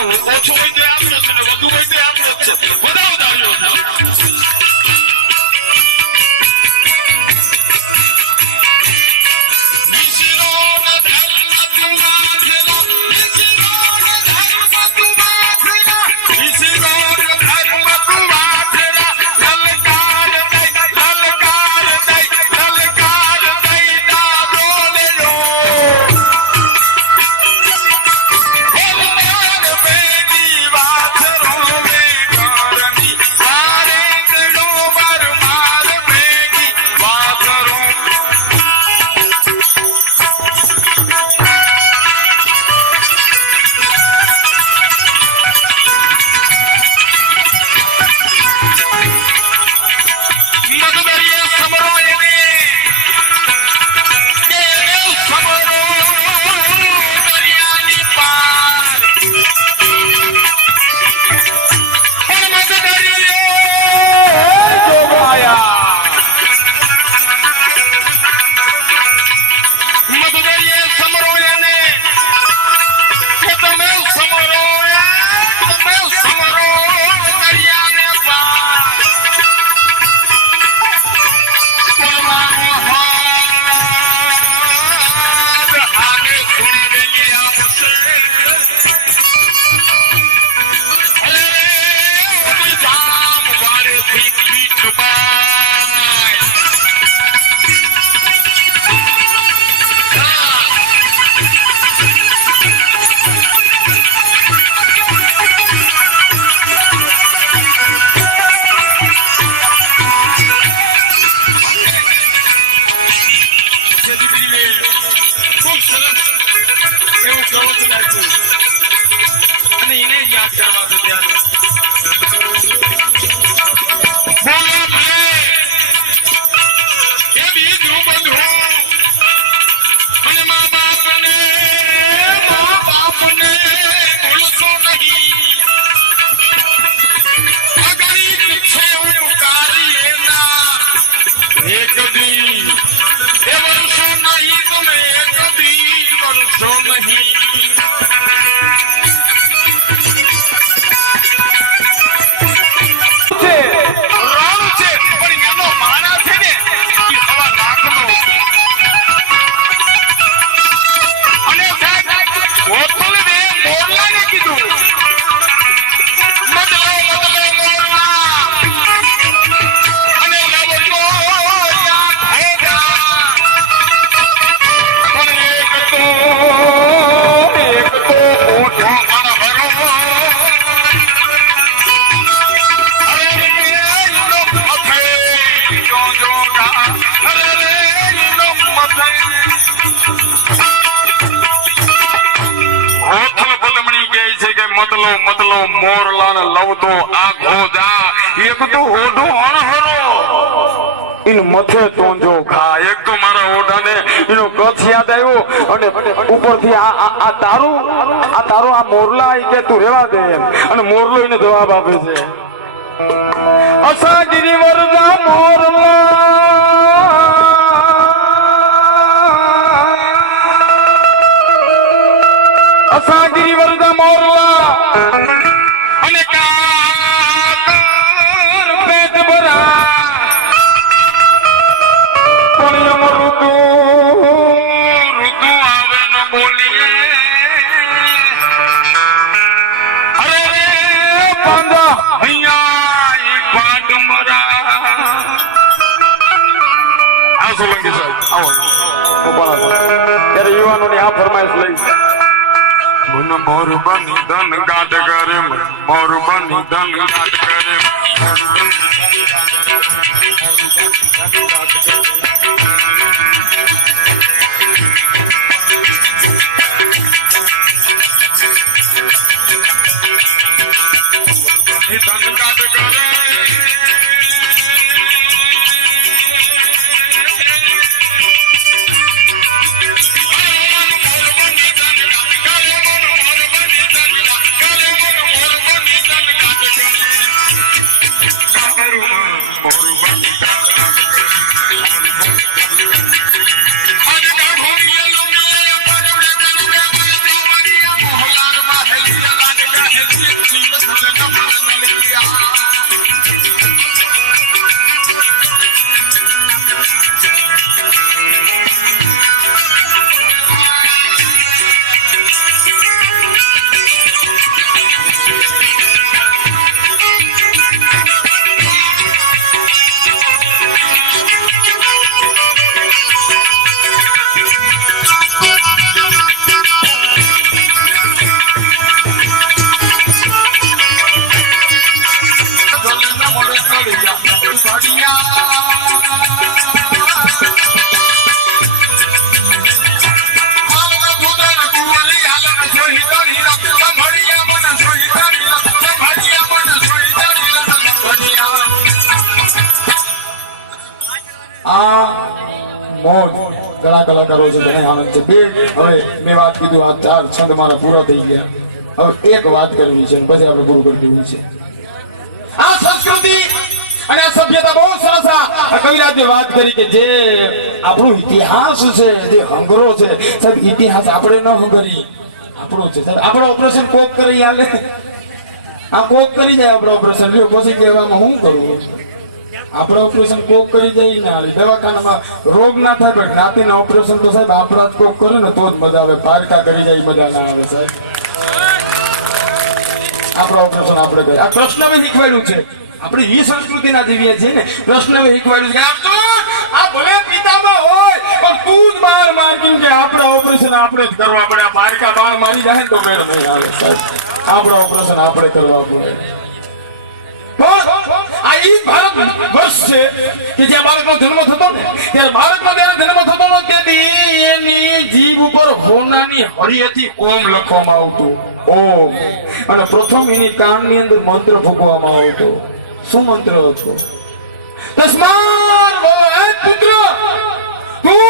ઓછું હોય તો આપજો છે ને વધુ હોય તો આપજો છે વધાવો દાવ્યો મતલો મોરલા ને લવતો આઘો જા એક તો ઓઢો અણહરો ઇન મથે તોંજો ખા એક તો મારા ઓઢાને એનો કચ્છ યાદ આવ્યો અને ઉપરથી આ તારો આ મોરલા કે તું રેવા દે એમ અને મોરલો એને જવાબ આપે છે અસા ગિરિવરદા મોરલા અસા ગિરિવરદા મોરલા અને કાકર પેટ ભરા પણ ઋતુ આવે ન બોલીએ અરે રે પાંદા અહીંયા પાટ મરા આ સોલંકી સાહેબ આવો ત્યારે યુવાનોની આ ફરમાઈશ લઈ मन मोर बनी धन गाट करे मोर बनी धन गाट करे धन गाट करे મોજ ઘણા કલાકારો છે, ઘણા આનંદ છે. બે હવે મેં વાત કીધું, આ 4 છંદ મારા પૂરા થઈ ગયા. હવે એક વાત કરવી છે પછી આપણે પૂરું કરી દેવું છે. આ સંસ્કૃતિ અને આ સભ્યતા બહુ સરસ. આ કવિરાજે વાત કરી કે જે આપણો ઇતિહાસ છે, જે હંગરો છે સાહેબ, ઇતિહાસ આપણે ન હંગરી, આપણો છે સાહેબ. આપણે ઓપરેશન કોક કરી હાલે, આ કોક કરી જાય આપણે ઓપરેશન, લ્યો પછી કહેવામાં હું કરવું? આપણે ઓપરેશન કોક કરી જાય ને હાલે. દવાખાનામાં રોગ ના થાય પણ જ્ઞાતિના ઓપરેશન તો સાહેબ આપણા જ કોક કરે ને તો જ મજા આવે. પારકા કરી જાય મજા ના આવે સાહેબ. આપણા ઓપરેશન આપણે કરીએ. આ કૃષ્ણએ શીખવાડ્યું છે. આપણે ઈ સંસ્કૃતિના જીવીએ છીએ ને. કૃષ્ણએ શીખવાડ્યું છે કે આ ભલે પિતામાં હોય પણ તું જ બાર માર્કિંગ કે આપણા ઓપરેશન આપણે જ કરવા પડે. આ પારકા બાર મારી જાય ને તો મેળ નહીં આવે સાહેબ. આપણા ઓપરેશન આપણે કરવા પડે. આ ઈ ભારત વર્ષ છે કે જ્યાં બાળકનો જન્મ થતો ને, ત્યારે બાળકનો જ્યારે જન્મ થતો ને તેથી એની જીભ ઉપર હોનાની હળીએથી ઓમ લખવામાં આવતું, ઓમ. અને પ્રથમ એની કાનની અંદર મંત્ર ફૂંકવામાં આવતો. શું મંત્ર હતો? તસ્માર પુત્ર તું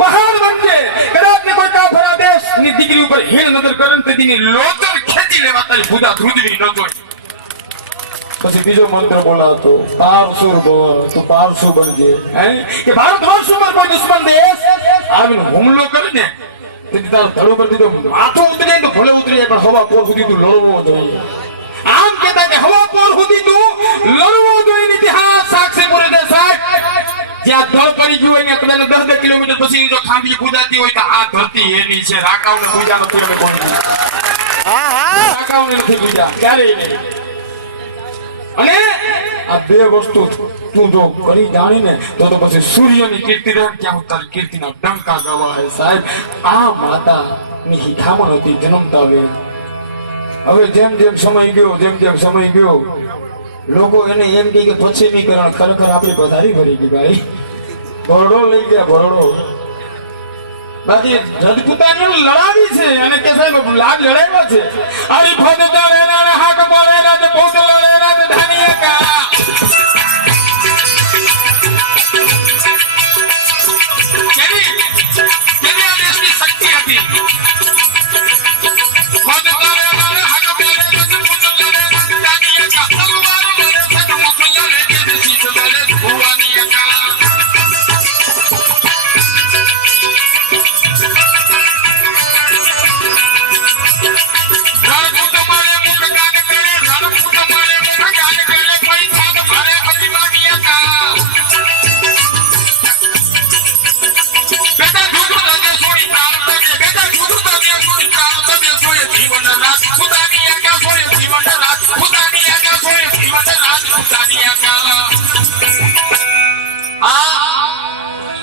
પહાડ બનજે. કદાચ ને કોઈ કાફરા દેશની દીકરી ઉપર હીણ નજર કરે ને તેની લોચન ખેંચી લેવા તારી ભૂદા ધ્રુજવી ન જોઈ. પછી બીજો મંત્ર બોલાતો, પારસુર ભવ, તું પારસુ બનજે. કે ભારત વર્ષ ઉપર કોઈ દુશ્મન દેશ આવીને હુમલો કરે ને તેથી તારું ધડ ઉપર દીધો માથું ઉતરે તો ભલે ઉતરી જાય પણ હવા પોર સુધી તું લડવો જોઈએ. આમ કહેતા કે હવા પોર સુધી તું લડવો જોઈએ. ઇતિહાસ સાક્ષી પૂરી દે સાહેબ. જ્યાં ધડ પડી ગયું હોય ને કદાચ 10 કિલોમીટર પછી જો ખાંભી પૂજાતી હોય તો આ ધરતી એની છે. રાકાવને પૂજા નથી અમે કોણ રાકાવને નથી પૂજા ક્યારેય નહીં. અને આ બે વસ્તુ તું જો કરી જાણી ને તો પછી સૂર્યની કીર્તિ રહે ત્યાં તારી કીર્તિના ડંકા ગવાય સાહેબ. આ માતાની શિખામણ હતી જન્મતા વેળ. હવે જેમ જેમ સમય ગયો લોકો એને એમ કહે કે પશ્ચિમીકરણ. ખરેખર આપણી પથારી ભરી ગઈ ભાઈ. ભરડો લઈ ગયા ભરડો. બાકી રજપૂતાની લડાવી છે અને કે સાહેબ લાડ લડાવ્યા છે. હરી ફોજદાર એના હાક પર એના જે પોતલા એના જે ધાનિયા કા કેની આ દેશની શક્તિ હતી. ફોજદાર એના હાક પર એના જે પોતલા એના ધાનિયા કા તલવારો લડે છે મોકલા લે કે શીશ લડે ભુવાની કા.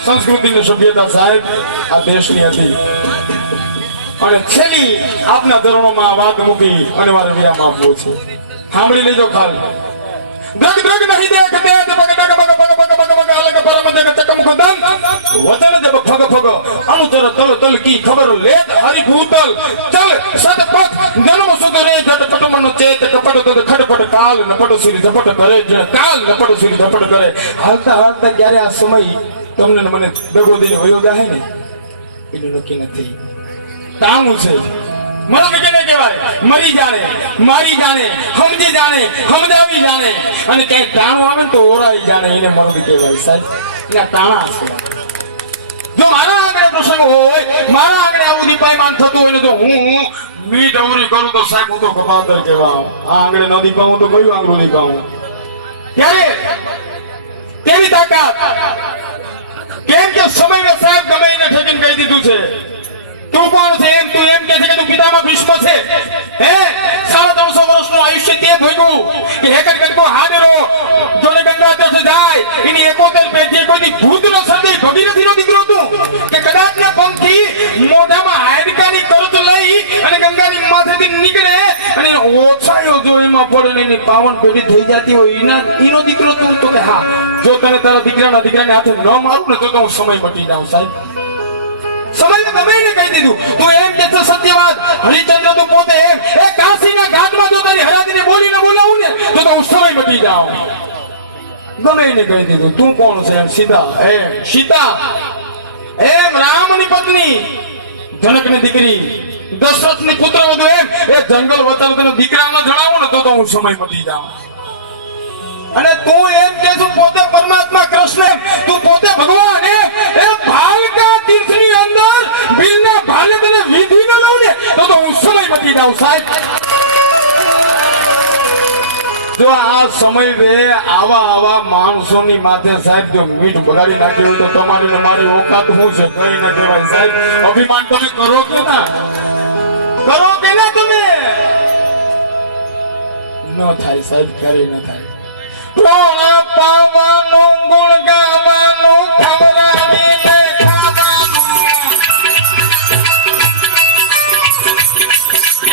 સંસ્કૃતિની સભ્યતા સાહેબ આ દેશની હતી. અને છેલ્લી આપના ધોરણોમાં વાત મૂકી અનિવાર્ય વિરામ આપવો છે. સાંભળી લેજો ખાલી. દ્રગ દ્રગ નહીં દેખ દે બગ ડગ બગ બગ બગ બગ બગ અલગ પરમ દેખ ચકમક દન વતન જબ ફગ ફગ અનુતર તલ તલ કી ખબર લેત હરી ભૂતલ ચલ સદ પથ જન્મ સુધરે જટ પટમનો ચેત કપટ તદ ખડપટ કાલ નપટ સુરી ઝપટ કરે કાલ નપટ સુરી ઝપટ કરે. હાલતા હાલતા ક્યારે આ સમય તમને મને દગો દઈને વયો જાય ને એનું નક્કી નથી. તાણું છે મનો વિજય કહેવાય. મરી જાણે મારી જાણે સમજી જાણે સમજાવી જાણે અને ક્યાંય તાણું આવે ને તો ઓરાઈ જાણે એને મનો કહેવાય સાહેબ. એના તાણા છે. જો મારા આંગણે પ્રસંગ હોય, મારા આંગણે આવું દીપાયમાન થતું હોય ને તો હું મીઠ અવરી કરું તો સાહેબ હું તો કમાતર કહેવા. આ આંગણે ન દીપાવું તો કયું આંગળું દીપાવું? ત્યારે તેવી તાકાત કેમ કે સમયને સાહેબ ગમે એને ઠેકીને કહી દીધું છે. તું કોણ છે એમ તું એમ કે છે કે તું પિતામાં ભીષ્મ છે. હે 350 વર્ષનું આયુષ્ય તે ભોગવું કે એકડ કડકો હાડેરો જોડે ગંગાધર છે જાય એની 71 પેજી કોઈ ભૂતનો સદી ભગીરથીનો દીકરો તું કે કદાચ ના પંખી મોઢામાં હાડકાની કરત લઈ અને ગંગાની માથેથી નીકળે અને ઓછાયો જો એમાં પડે એની પાવન પેઢી થઈ જતી હોય એનો દીકરો તું તો કે હા જો તને તારા દીકરાને હાથે ન મારું ને તો હું સમય મટી જાઉં સાહેબ. સમય ગમે એને કહી દીધું. તું એમ કે છે સત્યવાદ હરિચંદ્ર તું પોતે એમ એ કાશીના ઘાટમાં જો તારી હરાજીને બોલીને બોલાવું ને તો હું સમય મટી જાઉં. ગમે એને કહી દીધું. તું કોણ છે એમ સીતા એમ સીતા એમ રામની પત્ની જનકની દીકરી દશરથની પુત્ર વધુ એમ એ જંગલ વતાવ તને દીકરામાં જણાવું ને તો હું સમય મટી જાઉં. અને તું એમ કે છું પોતે પરમાત્મા કૃષ્ણ એમ, તું પોતે ભગવાન એમ, એ ભાલકા તીર્થની અંદર બિલના ભાલે તને વિધિ ન લઉં ને તો હું સમય મટી જાઉં સાહેબ. જો આ સમય રે આવા માણસોની માથે સાહેબ જો મીઠ બગાડી નાખ્યું તો તમારી ને મારી ઓકાત શું છે કઈ ન કહેવાય સાહેબ. અભિમાન તમે કરો કે ના તમે ન થાય સાહેબ, ક્યારેય ન થાય. પ્રાણ પાવાનું ગુણ ગાવાનું ખવડાવીને ખાવાનું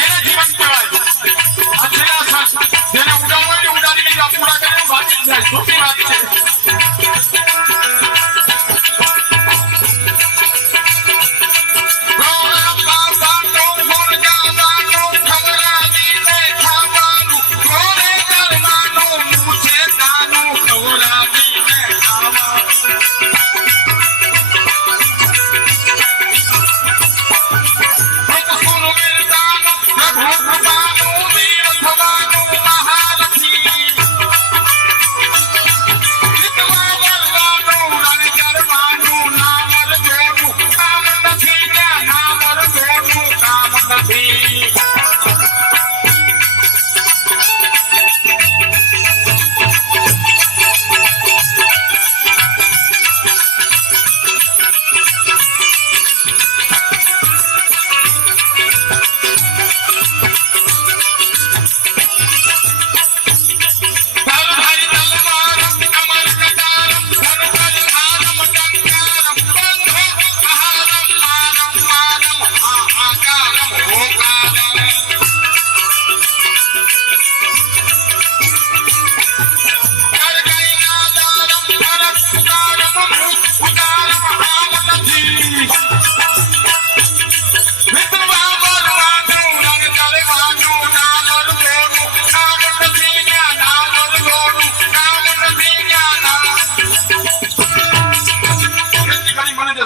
એને જીવન કહેવાય. આ છેલ્લા જેને ઉડાવવાની ઉડાડી બીજા પૂરા કરીને બાકી જ જાય. ખોટી વાત છે.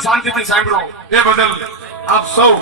શાંતિથી સાંભળો એ બદલ આપ સૌ